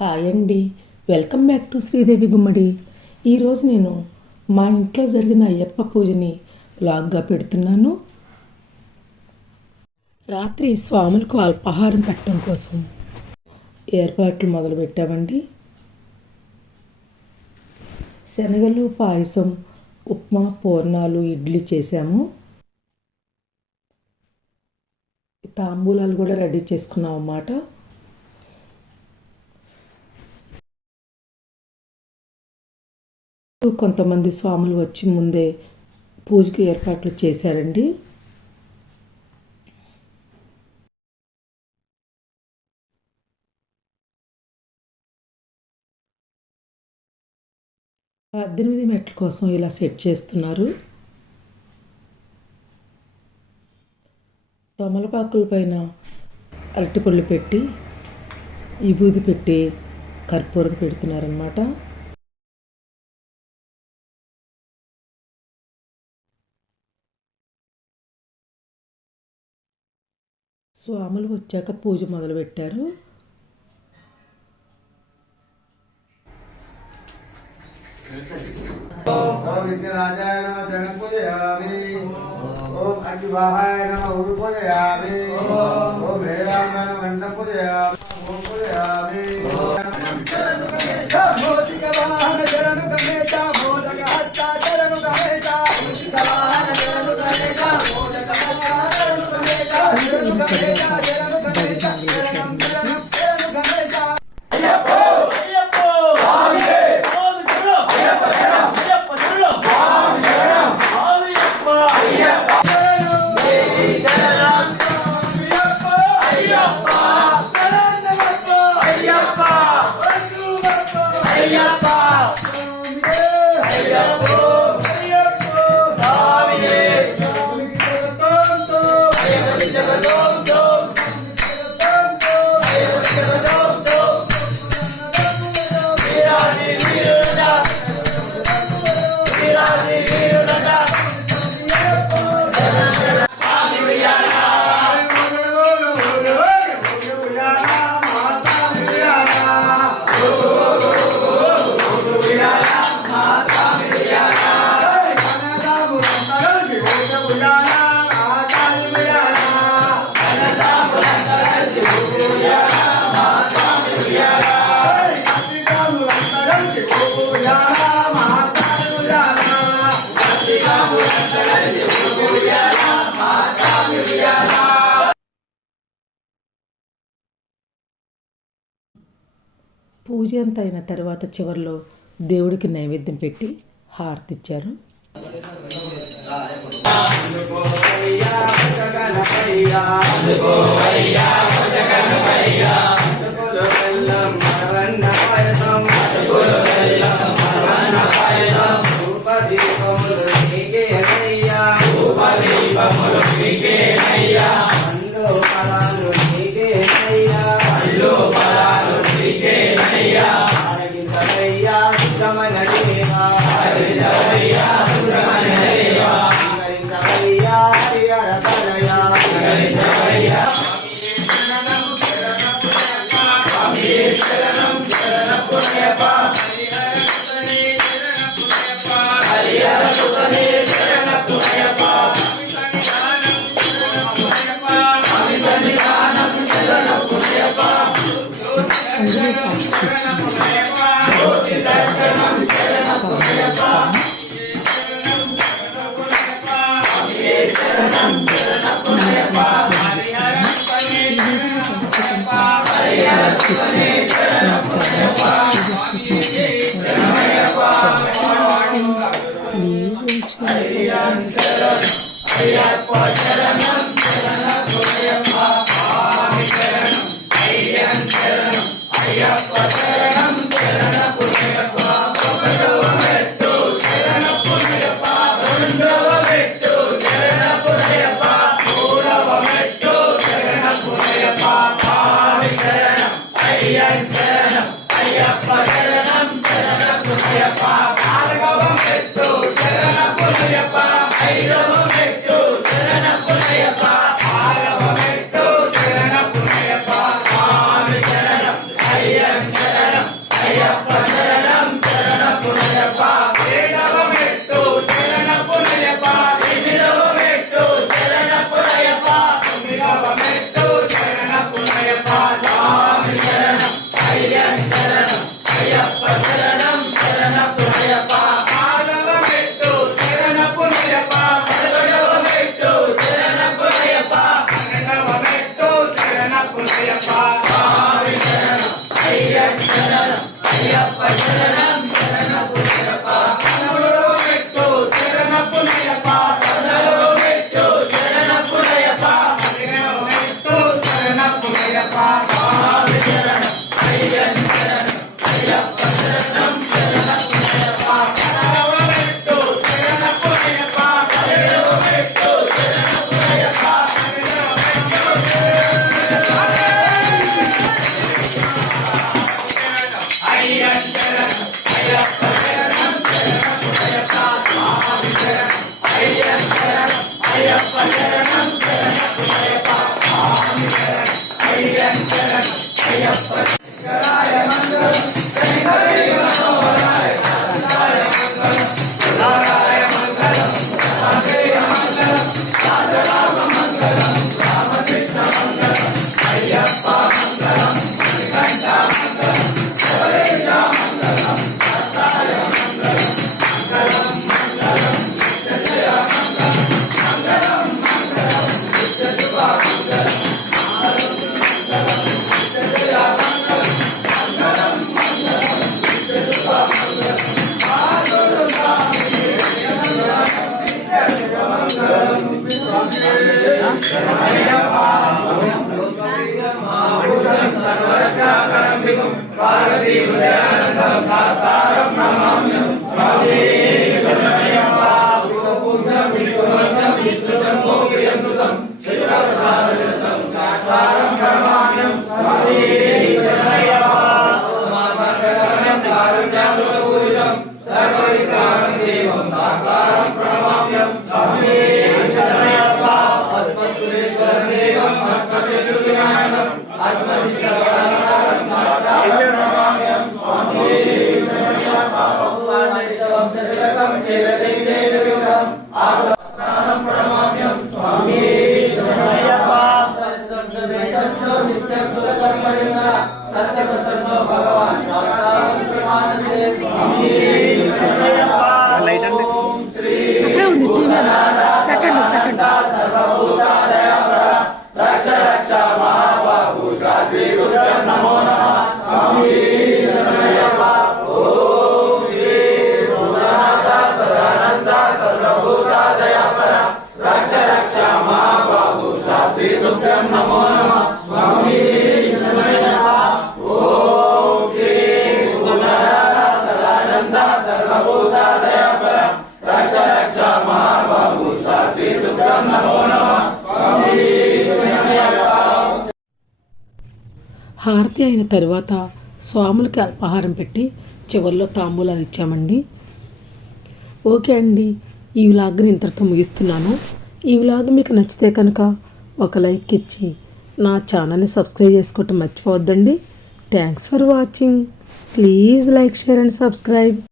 Hi అండి, welcome back to Sridevi గుమ్మడి. ఈరోజు నేను మా ఇంట్లో జరిగిన అయ్యప్ప పూజని వ్లాగ్గా పెడుతున్నాను. రాత్రి స్వాములకు అల్పాహారం పెట్టడం కోసం ఏర్పాట్లు మొదలుపెట్టామండి. శనగలు, పాయసం, ఉప్మా, పూర్ణాలు, ఇడ్లీ చేసాము. తాంబూలాలు కూడా రెడీ చేసుకున్నాం అన్నమాట. కొంతమంది స్వాములు వచ్చి ముందే పూజకి ఏర్పాట్లు చేశారండి. ఆ 18 మెట్ల కోసం ఇలా సెట్ చేస్తున్నారు. తమలపాకుల పైన అరటిపళ్ళు పెట్టి విభూది పెట్టి కర్పూరం పెడుతున్నారన్నమాట. స్వాములు వచ్చాక పూజ మొదలుపెట్టారు. ఓం విఘ్నరాజాయ నమః జగన్ పూజయామి. ఓం అగ్నివాహాయ నమః ఉరు పూజయామి. ఓం వేదాంగన గంట పూజయామి. ఓం పూజయామి. మోసిక వాహన చరణు గణేశ మోదక హస్త చరణు గణేశ మోసిక వాహన చరణు గణేశ మోదక హస్త చరణు గణేశ చరణు గణేశ చరణు గణేశ చరణం చరణం చరణు గణేశ. అయ్యప్పో అయ్యప్పో స్వామి ఓం చలో అయ్యప్ప శరణం అయ్యప్ప చలో స్వామి శరణం స్వామి అయ్యప్ప శరణం దేవి శరణం అయ్యప్ప అయ్యప్ప శరణమప్ప అయ్యప్ప అయ్యప్ప అయ్యప్ప అయ్యప్ప స్వామి జగదంతో అయ్యప్ప జగదంతో పూజ అంతా అయిన తర్వాత చివరిలో దేవుడికి నైవేద్యం పెట్టి హారతి ఇచ్చారు. అయ్యప్ప అక్కడే ఉంది సెకండ్ సెకండ్ హారతి అయిన తర్వాత స్వాములకి అల్పాహారం పెట్టి చివరిలో తాంబూలాలు ఇచ్చామండి. ఓకే అండి, ఈ వ్లాగ్ని ఇంతటితో ముగిస్తున్నాను. ఈ వ్లాగ్ మీకు నచ్చితే కనుక ఒక లైక్ ఇచ్చి నా ఛానల్ని సబ్స్క్రైబ్ చేసుకోవటం మర్చిపోవద్దండి. Thanks for watching. Please like, share and subscribe.